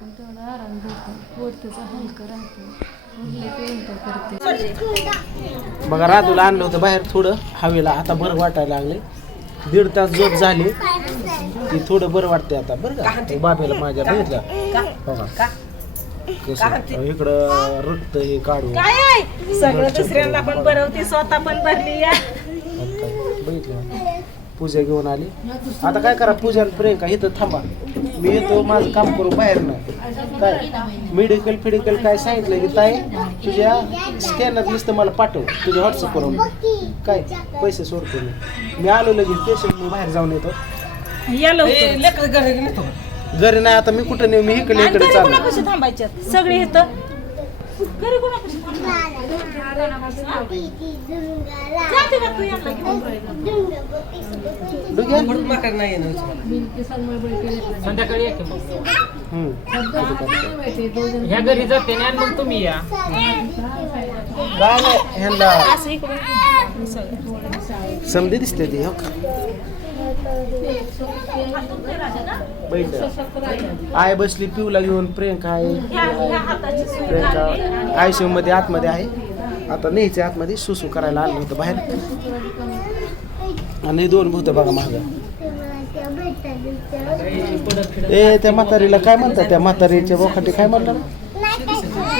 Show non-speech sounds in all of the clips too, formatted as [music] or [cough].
पण तेवढा आराम भेटतो हलकं राहतं. उरले ते उलट्या करते. बघा राजूला आणलं होतं बाहेर थोडं हवेला. आता बरं वाटायला लागले दीड तास झोप झाली. ती थोडं बरं वाटते आता बरं का? बाबेला माझ्या बघितलं. बघा कसं? इकडं रक्त हे काढून. सगळं दुसऱ्यांना पण भरवते स्वतः पण भरली या. बघितलं. पूजा घेऊन आली. आता काय करा पूजा प्रियंका इथं थांबा. मी येतो माझं काम करू बाहेर ना. काय मेडिकल फिडिकल काय सांगितलं की ताई तुझ्या स्कॅनर नुसतं मला पाठव. तुझ्या व्हॉट्सअप करून काय? पैसे सोडतो मी. मी आलो लगेच पेशंट मी बाहेर जाऊन येतो. या लवकर. घरी नाही आता मी कुठं नेऊ? मी इकडे इकडे थांबायच्यात सगळे इथं घरी जाते का तू यांना घेऊन संध्याकाळी या की मग हम्म. माहिती दोन ह्या घरी जाते ना आणि मग तुम्ही या काय नाही ह्यांना असं इकडून सगळं. समधी दिसते ती हो का आय बसली पिऊला घेऊन. प्रियंका आहे. प्रियंका आयसीयू मध्ये आतमध्ये आहे. आता न्यायचे आतमध्ये सुसू करायला आलं होतं बाहेर. आणि दोन भूत बघा माग. ए त्या म्हातारीला काय म्हणतात? त्या म्हातारीच्या बोखाटी काय म्हणतात?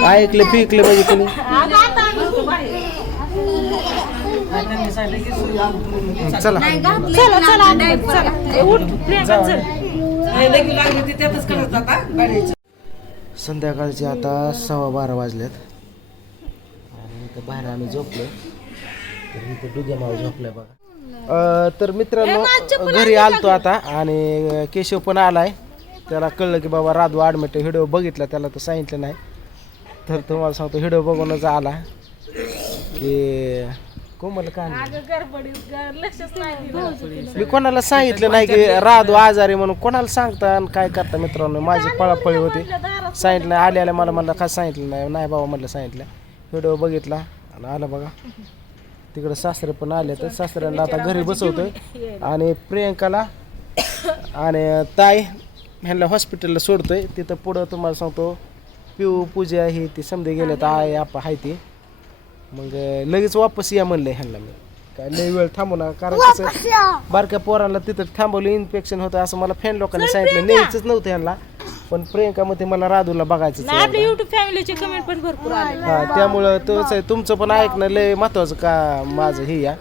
ऐकले पिकले पाहिजे कोणी अगं आता आम्ही इथं बाहेर. चला. चला चला आता, चला. उठ प्रियंका चल. संध्याकाळचे आता सव्वा बारा वाजल्यात आणि इथं बाहेर आम्ही झोपलो तर इथं डुग्या माव झोपलाय बघा. तर मित्रांनो घरी आलतो आता आणि केशव पण आलाय. त्याला कळलं की बाबा राधू आडमेट व्हिडिओ बघितला त्याला तर सांगितलं नाही. तर तुम्हाला सांगतो व्हिडिओ बघूनच आला. की कोमल का आणली? अगं गडबडीत ग- लक्षच नाही दिलं. मी कोणाला सांगितलं नाही की राधू आजारी म्हणून. कोणाला सांगता आणि काय करता मित्रांनो? माझी पळापळी होती. सांगितलं नाही आले आले मला म्हणलं काय सांगितलं नाही? नाही बाबा म्हटलं सांगितलं. व्हिडिओ बघितला आणि आलं बघा. तिकडे सासरे पण आले तर सासऱ्यांना आता घरी बसवतोय. आणि प्रियंकाला आणि ताई ह्यांना हॉस्पिटलला सोडतोय. तिथं पुढं तुम्हाला सांगतो पिऊ पूजा ही ती समजे गेले तर आय आपा हाय ती. मग लगेच वापस या म्हणलंय ह्यांना मी. काय लय वेळ थांबू नका कारण कसं बारक्या पोरांना तिथं थांबवलं इन्फेक्शन होतं असं मला फॅन लोकांनी सांगितलं. न्यायचंच नव्हतं ह्यांना. पण प्रियंका मध्ये मला राधूला बघायचं नाही आपल्या युट्यूब फॅमिलीचे कमेंट पण भरपूर आले. हा त्यामुळं तोच आहे. तुमचं पण ऐकणं लय महत्वाचं का माझं हे या.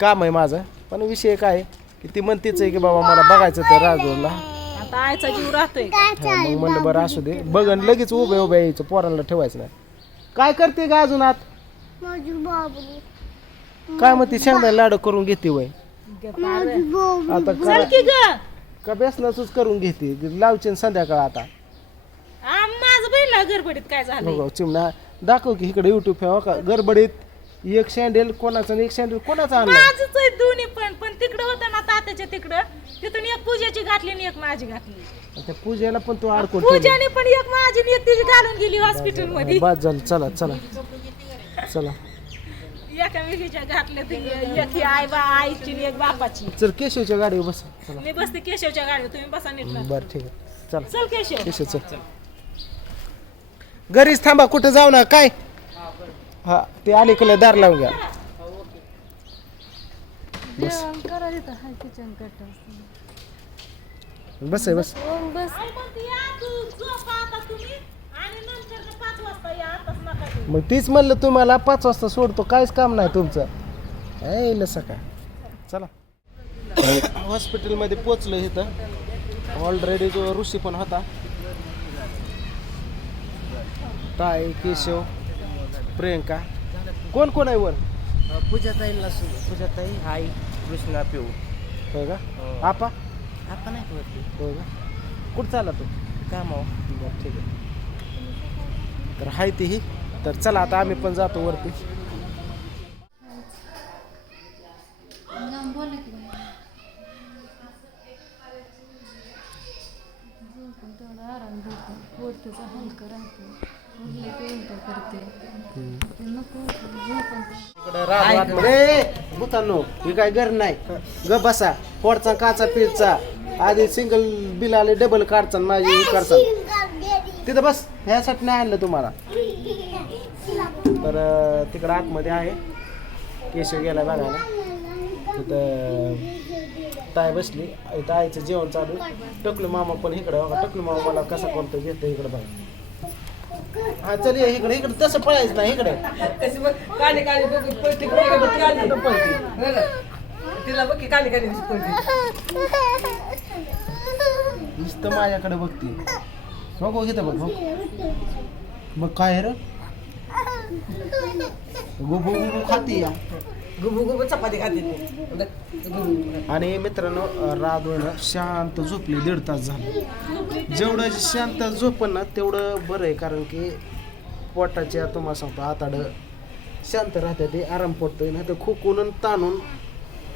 काम आहे माझं. पण विषय काय आहे की ती म्हणतेच आहे की बाबा मला बघायचं तर राजूला आता आयचा जीव राहतोय. मग म्हणलं बरं असू दे. बघन लगेच उभे उभे यायचं. पोरांना ठेवायचं नाही. काय करते का अजून आत? काय म्हणते शेंगदा लाडू करून घेते वय. आता चल का की ग. का बेसनाचंच करून घेते. लावचे संध्याकाळ आता. आ, माझं बहिणला गडबडीत काय झालं बघा चिमणा दाखव की इकडे युट्यूब फेवा का? गडबडीत एक सँडेल कोणाचा आणि एक सँडेल कोणाचा आणला माझच आहे दोन्ही पण पण तिकडं होतं ना तात्याच्या तिकडं. तिथून एक पूजाची घातली आणि एक माझी घातली. त्या पूजेला पण तू अडकून ठेवलं. पूजाने पण एक माझी आणि एक तिची घालून गेली हॉस्पिटलमध्ये. बाद झालं चला चला. चला. एका वेगळीच्या घातल्या ती एक ही आई बा आईची आणि एक बापाची. चल केशवच्या गाडीवर बस चला. मी बसते केशवच्या गाडीवर तुम्ही बसा नीट बरं ठीक आहे. चला. चल केशव. केशव चल. घरीच थांबा कुठं जाऊ ना काय? हा ते अलीकडे दार लावून घ्या. जेवण तिथं हाय किचन कट बस आहे बस. ओम बस. आई म्हणते, या तू झोपा आता तुम्ही आणि नंतर ना पाच वाजता या आताच नका येऊ. मग तीच म्हणलं तुम्हाला पाच वाजता सोडतो काहीच काम नाही तुमचं. ए नसा काय चला. हॉस्पिटलमध्ये पोचलो इथं. ऑलरेडी जो ऋषी पण होता. ताई केशव प्रियंका. कोण कोण आहे वर? पूजाताईला पूजाताई आई. कृष्णा पिऊ. होय का? आपा? आपण नाही वरती होय का? कुठं चालला तू? काम बरं ठीक आहे. तर हाय ती ही. तर चला आता आम्ही पण जातो वरती. भूतांनो हे काय घर नाही. ग बसा. फोडचा काचा पिळचा आधी सिंगल बिल आले डबल काढचा माझी हे करचा. तिथं बस. ह्यासाठी नाही आणलं तुम्हाला. तर तिकडं आतमध्ये आहे. केशव गेला बघायला. तिथं ताय बसली. इथं आईचं जेवण चालू टकलू मामा पण इकडं बघा. टकलू मामा मला कसा कोणतं घेतं इकडं बघा. हा चल ये इकडे इकडे तसं पळायचं नाही इकडे. कशी बघ काली काली बघ पळते कुठे बघ काली तर पळते. हो ना? तिला बघ की कशी पळते. नुसतं माझ्याकडे बघते. बघू घेतं बघ बघ. बघ काय आहे रे? गुबू गुबू खाती या. गुबू गुबू चपाती खाते गुबू आणि मित्रांनो राधोला शांत झोपली दीड तास झाले. जेवढं शांत झोपन ना तेवढं बरं आहे कारण की पोटाच्या तुम्हाला सांगतो आताड शांत राहते ते आराम पडतोय नाही तर खोकून आणि ताणून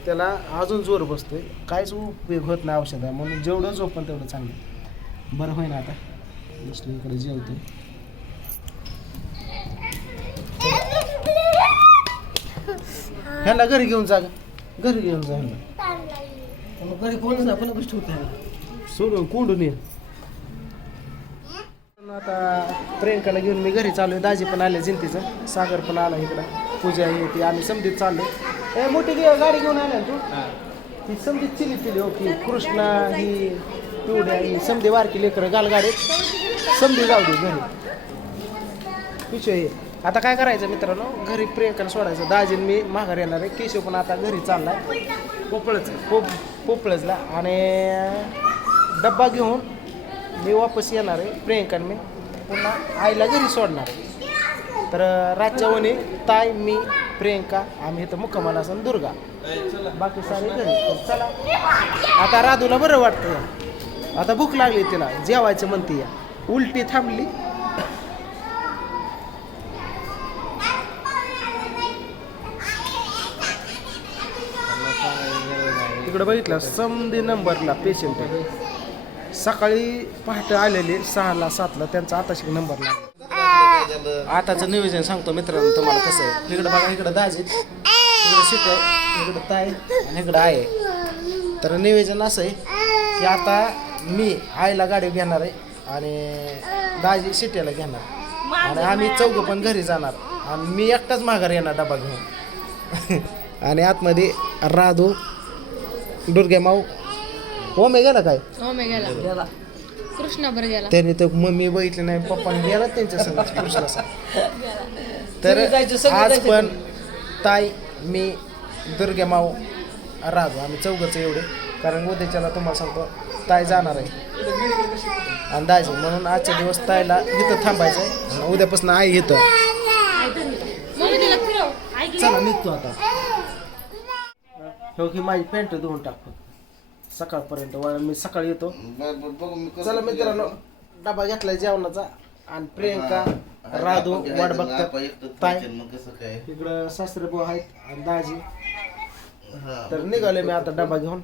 त्याला अजून जोर बसतोय. काहीच उपयोग होत नाही औषधा म्हणून जेवढं झोपन तेवढं चांगलं. बरं होईना आता. दुसरी इकडे ह्याला घरी घेऊन जा गं. घरी घेऊन जा. मग घरी कोणच गोष्टी सोडून कोंडून ये. आता प्रियंकाला घेऊन मी घरी चालू आहे दाजी पण आले जिंतीचं. सागर पण आला इकडं. पूजा हे ती आम्ही समजीत चाललो ए मोठी गे- गाडी घेऊन आल्या ना तू? ती समजीत चिली चिली हो की कृष्णा ही पिवड्या ही समधी वारकी लेकरं गाल गाडीत समधी जाऊ दे घरी. पिशवी हे आता काय करायचं मित्रांनो? घरी प्रियंकाला सोडायचं. दाजीन मी माघार येणार आहे. केशव पण आता घरी चाललाय. पोपळच. पोप पोपळजला आणि डब्बा घेऊन मी वापस येणार आहे. प्रियंकाने मी पुन्हा आईला घरी सोडणार. तर रातच्या वणी ताई मी प्रियंका आम्ही इथं मुक्कामाला असं दुर्गा. बाकी सारे घरी. चला. आता राधूला बरं वाटतं. आता भूक लागली तिला. जेवायचं म्हणते या. उलटी थांबली. तिकडं बघितलं समधी नंबरला पेशंट आहे. सकाळी पहाटे आलेले सहाला सातला त्यांचा आताशी नंबर लागला. आताचं नियोजन सांगतो मित्रांनो तुम्हाला कसं आहे. इकडं बघा इकडं दाजी तिकडं शिट आहे इकडं ताय आणि इकडं आहे. तर नियोजन असं आहे की आता मी आईला गाडी घेणार आहे आणि दाजी शिट्याला घेणार. आणि आम्ही चौघं पण घरी जाणार. आणि मी एकटाच माघार येणार डबा घेऊन. [laughs] आणि आतमध्ये राधू दुर्गे माऊ ओमे गेला काय? ओमे गेला. कृष्णा बरं गेला. त्याने तर मम्मी बघितली नाही पप्पाने गेला त्यांच्या संग [laughs] कृष्णा संग. तर जायचे, आज जायचे. पण ताई मी दुर्गे माऊ राजू आम्ही चौघच एवढे. कारण उद्याच्याला तुम्हाला सांगतो ताई जाणार आहे. आणि दाजी म्हणून आजच्या दिवस ताईला इथं थांबायचं आहे आणि उद्यापासून आई मम्मी फिरव. आई चला निघतो आता. हो की माझी पॅन्ट धुवून टाक सकाळपर्यंत मी सकाळी येतो. चला मित्रांनो डबा घेतलाय जेवणाचा आणि प्रियंका राधू वाट बघतात. ताय इकडं सासरे भाऊ आहेत आणि दाजी. तर निघाले मी आता डबा घेऊन.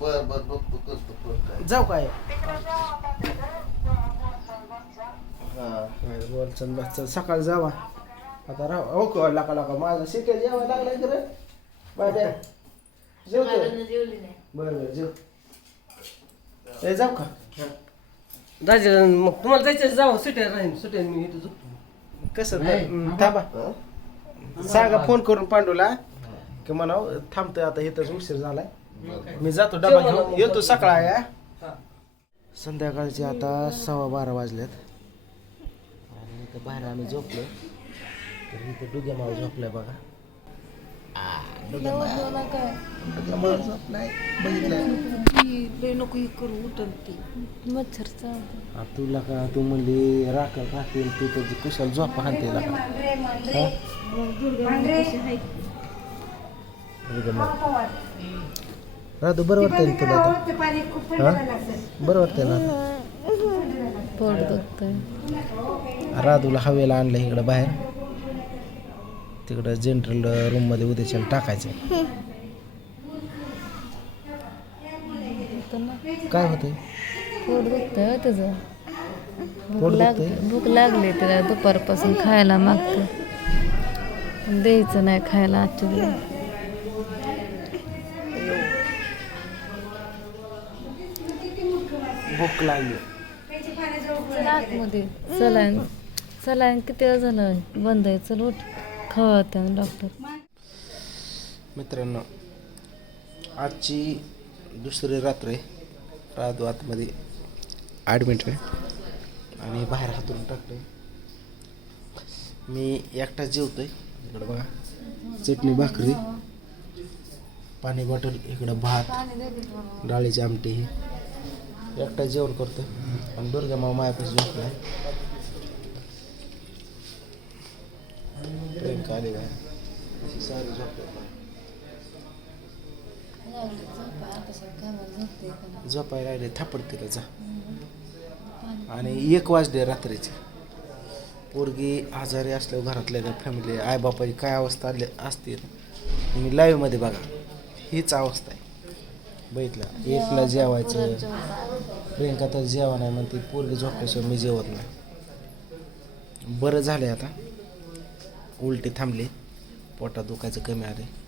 बर बर बघतो करतो करतो. जाऊ काय? हा बोल चल बस चल सकाळी जावा. आता राह हो का लाका लाका माझा शिकेल जेवा लागलाय तर बाय जेवतो बरं बरं जेव ए जाऊ का जायचं मग तुम्हाला जायचं जाऊ सुट्या राहीन सुट्या मी इथे झोपतो कसं हं, थांबा सांगा फोन करून पांडूला की म्हणा थांबतोय आता इथंच उशीर झालाय मी जातो डबा घेऊन येतो सकाळ या संध्याकाळचे आता सव्वा बारा वाजलेत आणि इथं बाहेर आम्ही झोपलो तर इथं डुग्या माव झोपलाय बघा. डुग्या माव झोपलाय बघितलं नको हे करू उठल ती. मच्छरचा आ, तुला का तू म्हणली राखल राहते तू तर कुशाल झोप हा? डुग्या माव. राहतो बरं वाटतंय ना तुला आता? हा? बरं वाटतंय ना? आता? पोट दुखतंय. राधूला हवेला आणलं इकडं बाहेर. तिकडं जनरल रूममध्ये उद्याच्या टाकायचं काय होतंय? पोट हो भूक पोट लागली दुखतंय? भूक लागली त्याला दुपारपासून खायला मागतं पण द्यायचं नाही खायला आजच्या दिवस भूक लागली. चला आतमध्ये. सलाईन सलाईन किती वेळ झालं? बंद आहे. चल उठ. खत डॉक्टर मित्रांनो आजची दुसरी रात्र आहे. राजू आतमध्ये ॲडमिट आहे. आणि बाहेर हातून टाकलं मी एकटाच जेवतोय. इकडं बघा चटणी भाकरी पाणी बॉटल इकडं भात डाळीची आमटी. एकटा जेवण करतो आणि दुर्गा मामा माझ्यापासून झोपला प्रियंका आली बाहेर eh. सारी झोपले झोपायला राहिले थापड तिला जा. आणि एक वाजले रात्रीचे. पोरगी आजारी असल्यावर घरातल्या त्या फॅमिली आईबापाची काय अवस्था आली असते. मी लाईव्हमध्ये बघा हीच अवस्था आहे. बघितलं एकला जेवायचं. प्रियंका तर जेवा नाही म्हणते पोरगी झोपल्याशिवाय मी जेवत नाही. बरं झालं आता. उलटी थांबली. पोटात दुखायचं कमी आले